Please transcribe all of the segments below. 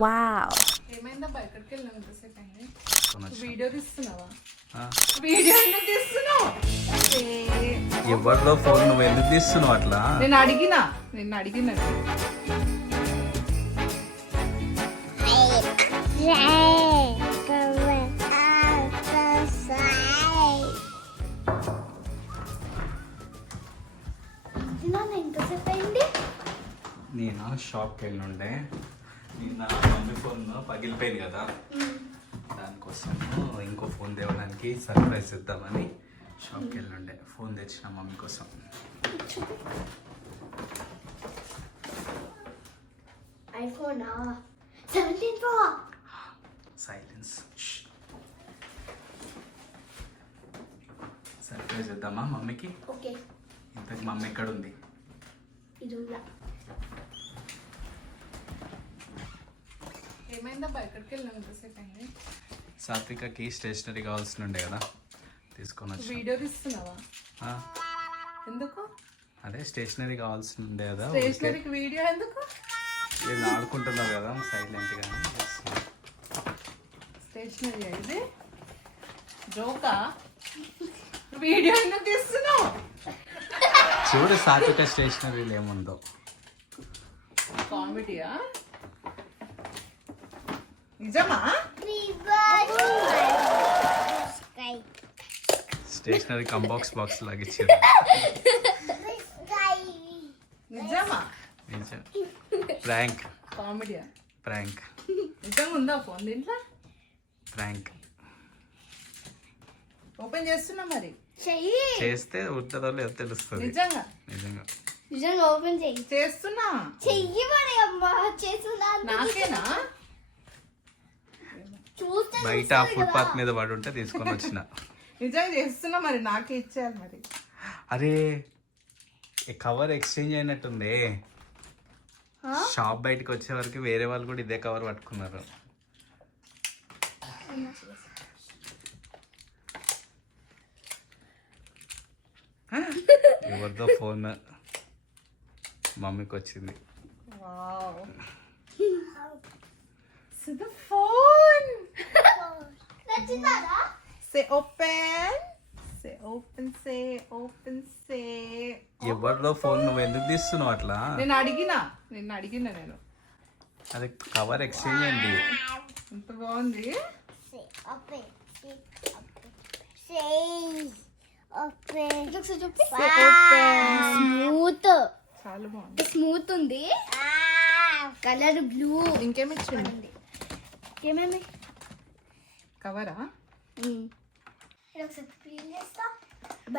Wow. ఏమైందబ్బా ఎక్కడికి వెళ్ళావు ఇంతసేపు అయింది? కొనొచ్చు. వీడియో తీస్తున్నావా? ఆ, వీడియో ఎందుకు తీస్తున్నావు? ఎవరిలో ఫోన్ నువ్వు ఎందుకు తీస్తున్నావు అట్లా? నిన్ను అడిగినా. నేను షాప్కి వెళ్ళి ఉండే నిన్న మమ్మీ ఫోన్ పగిలిపోయింది కదా, దానికోసం ఇంకో ఫోన్ తేవడానికి సర్ప్రైజ్ ఇద్దామని షాప్కి వెళ్ళి ఉండే. ఫోన్ తెచ్చిన మమ్మీ కోసం. IPhone 17 Pro. సైలెన్స్. సర్ప్రైజ్ ఇద్దామా మమ్మీకి? ఓకే, ఇంతకు మమ్మీ ఎక్కడ ఉంది? ఇది ఉందా? ఏమైందబ్బా ఎక్కడికి వెళ్ళావు ఇంతసేపు అయింది? సాత్వికకి స్టేషనరీ కావాల్సి ఉండే కదా, తీసుకొని వచ్చి. వీడియో తీస్తున్నావా? ఎందుకు? అదే స్టేషనరీ కావాల్సి ఉండే కదా, స్టేషనరీకి వీడియో ఎందుకు? నేను ఆడుకుంటున్నావు కదా సైలెంట్గా. స్టేషనరీ ఇది జోకా? వీడియో ఎందుకు తీస్తున్నావు? చూడు సాత్విక స్టేషనరీలో ఏముందో. కామెడీయా? నిజమా? స్టేషనరీ కంబాక్స్ బాక్స్ లాగా ఇచ్చారు. నిజమా? నిజం. ప్రాంక్. కామెడీయా? ప్రాంక్. నిజంగా ఉందా ఫోన్ దీంట్లో? ప్రాంక్. ఓపెన్ చేస్తున్నా మరి. చెయ్యి. చేస్తే ఉంటుందో లేదో తెలుస్తుంది. నిజంగా నిజంగా నిజంగా ఓపెన్ చెయ్యి. చేస్తున్నా. చెయ్యి మరి అమ్మా, చేస్తున్నా. నాకేనా? చూస్తే బయట ఫుట్పాత్ మీద పడి ఉంటే తీసుకొని వచ్చిన. నిజంగా చేస్తున్నా మరి, నాకే ఇచ్చేయాలి మరి. అరే కవర్ ఎక్స్చేంజ్ అయినట్టుంది. షాప్ బయటకు వచ్చే వరకు వేరే వాళ్ళు కూడా ఇదే కవర్ పట్టుకున్నారు. ఎవరిదో ఫోన్ మమ్మీకి వచ్చింది. వావ్. So the phone. నచ్చిందా? Say open. Say open. Say open. Say. ఎవరిలో ఫోన్ నువ్వు ఎందుకు తీస్తున్నావు అట్లా? నిన్ను అడిగినా నేను. అది కవర్ ఎక్స్చేంజ్ అయింది. ఎంత బాగుంది. Say open. Say open. Say open. చూపి. Say open. స్మూత్. చాలా బాగుంది. స్మూత్ ఉంది. Colour blue. ఇంకేమి ఇచ్చింది? ఏమేమి కవరా?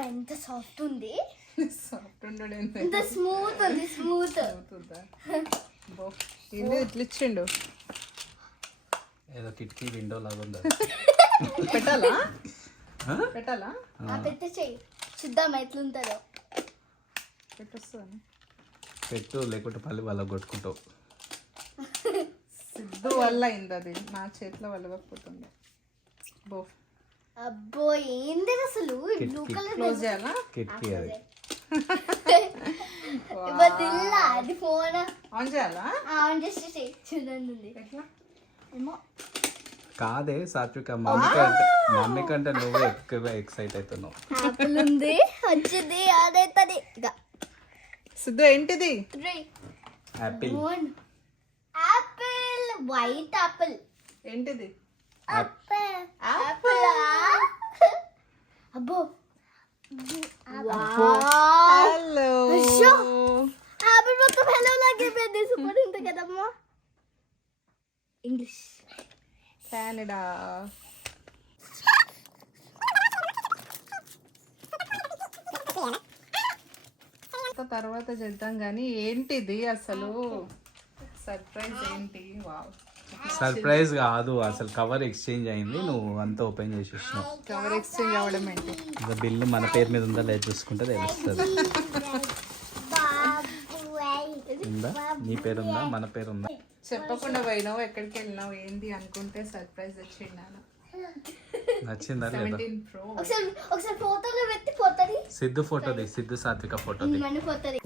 ఎంత సాఫ్ట్ ఉంది. సాఫ్ట్ ఉండడు. ఎంత స్మూత్ ఉంది. స్మూత్. ఏంది ఇట్లా ఇచ్చిండు? ఏదో కిటికీ విండో లాగా ఉంది. పెట్టాలా? పెట్ట చెయ్యి, చూద్దాం ఎట్లుంటుందో. పెట్టొస్తాను. పెట్టు, లేకుంటే పల్లి వాళ్ళ కొట్టుకుంటావు. సిద్ధు వల్ల అయింది అది, నా చేతిలో వెళ్ళకపోతుంది. బో అబ్బో ఏంది అసలు బ్లూ కలర్. క్లోజ్ చేయాలా? కిటికీ అది. ఇవ్వదిల్లా అది ఫోన్ ఆన్ చేయాలా? ఆన్ చేసి చూడండి. ఎట్లా? ఏమో కాదే సాత్విక, మమ్మీ కంటే నువ్వే ఎక్కువ ఎక్సైట్ అవుతున్నావు. ఆపిల్ ఉంది, వచ్చింది అదైతుంది. ఇక సిద్ధు ఏంటిది? యాపిల్. Apple, white apple. ఏంటిది? ఆపిల్. అబ్బో హలో. ఆపిల్ మొత్తం హలో లాగిపోయింది. సూపర్ ఉంది కదమ్మా. ఇంగ్లీష్. కెనడా. తర్వాత చేద్దాం కానీ ఏంటిది అసలు? సర్ప్రైజ్ ఏంటి? వావ్. సర్ప్రైజ్ కాదు, అసలు కవర్ ఎక్స్చేంజ్ అయింది. నువ్వు అంతా ఓపెన్ చేసేసినావు. కవర్ ఎక్స్చేంజ్ అవ్వడం ఏంటి? ఇంకా బిల్లు మన పేరు మీద ఉందా లేదు చూసుకుంటే తెలుస్తుంది. ఉందా? నీ పేరు ఉందా, మన పేరు ఉందా? చెప్పకుండా పోయినావు, ఎక్కడికి వెళ్ళినావు, ఏంది అనుకుంటే సర్ప్రైజ్ వచ్చిండాను. నచ్చిందా లేదా? 17 Pro. ఒకసారి ఫోటోలో పెట్టి పోతుంది. సిద్ధు ఫోటోది, సిద్ధు సాత్విక ఫోటోది. మన పోతుంది.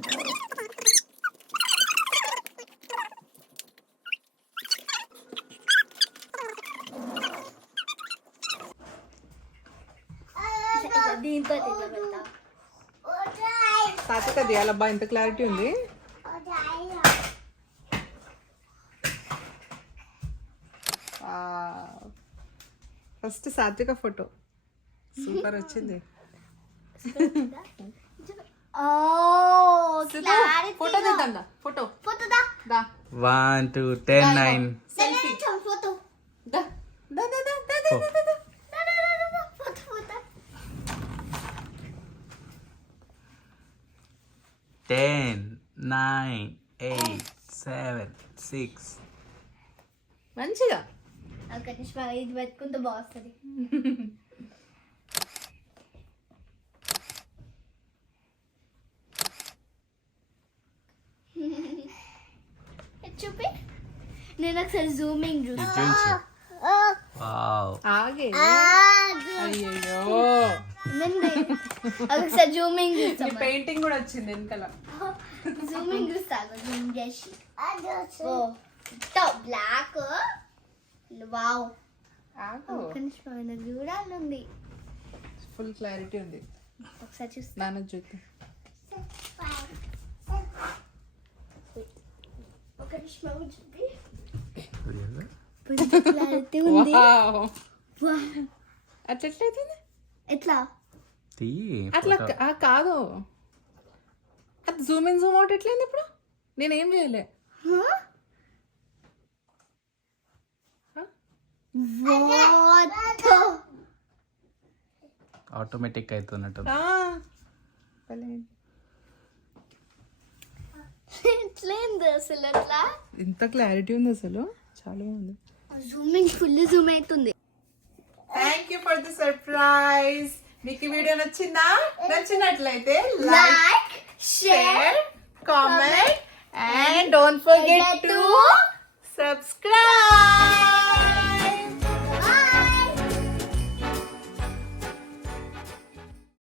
దీంతో ఇట్లా పెడతా. సాత్విక తీయాలబ్బా, ఇంత క్లారిటీ ఉంది. ఫస్ట్ సాత్విక ఫోటో సూపర్ వచ్చింది. ఫోటో తీద్దాం దా, ఫోటో ఫోటో దా. దా 1 2 10 9 సెల్ఫీ ఫోటో దా దా దా దా దా దా దా దా. Photo photo 10 9 8 7 6. మంచిగా ఒక నిమిషం ఇది పెట్టుకుంటే బాగుంటుంది. చూపి, నేను ఒకసారి జూమింగ్ చూస్తా. వావ్, ఆగే. అయ్యో ఒకసారి జూమింగ్ చూస్తా. పెయింటింగ్ కూడా వచ్చింది వెనకాల. జూమింగ్ చూస్తా, జూమ్ చేసి. ఓ బ్లాక్. వావ్, ఆగు. ఒక నిమిషం నాకు చూడాలండి. ఫుల్ క్లారిటీ ఉంది. ఒకసారి చూస్తా. నాన్న చూద్దాం. ఒక నిమిషం చూపి. క్లారిటీ ఉంది. వావ్. వావ్. అట్లా ఎట్లయితుంది? ఎట్లా తీ అట్లా కాదు, అది జూమ్ ఇన్ జూమ్ అవుట్ ఎట్లయింది ఇప్పుడు? నేనేం చేయలే. ఆటోమేటిక్ అవుతున్నట్టు. ఎట్లయింది అసలు? అట్లా ఇంత క్లారిటీ ఉంది అసలు, చాలా బాగుంది. జూమింగ్ ఫుల్ జూమ్ అవుతుంది. Thank you for the surprise. మీకు ఈ వీడియో నచ్చిందా? నచ్చినట్లయితే like, share, comment and don't forget to subscribe.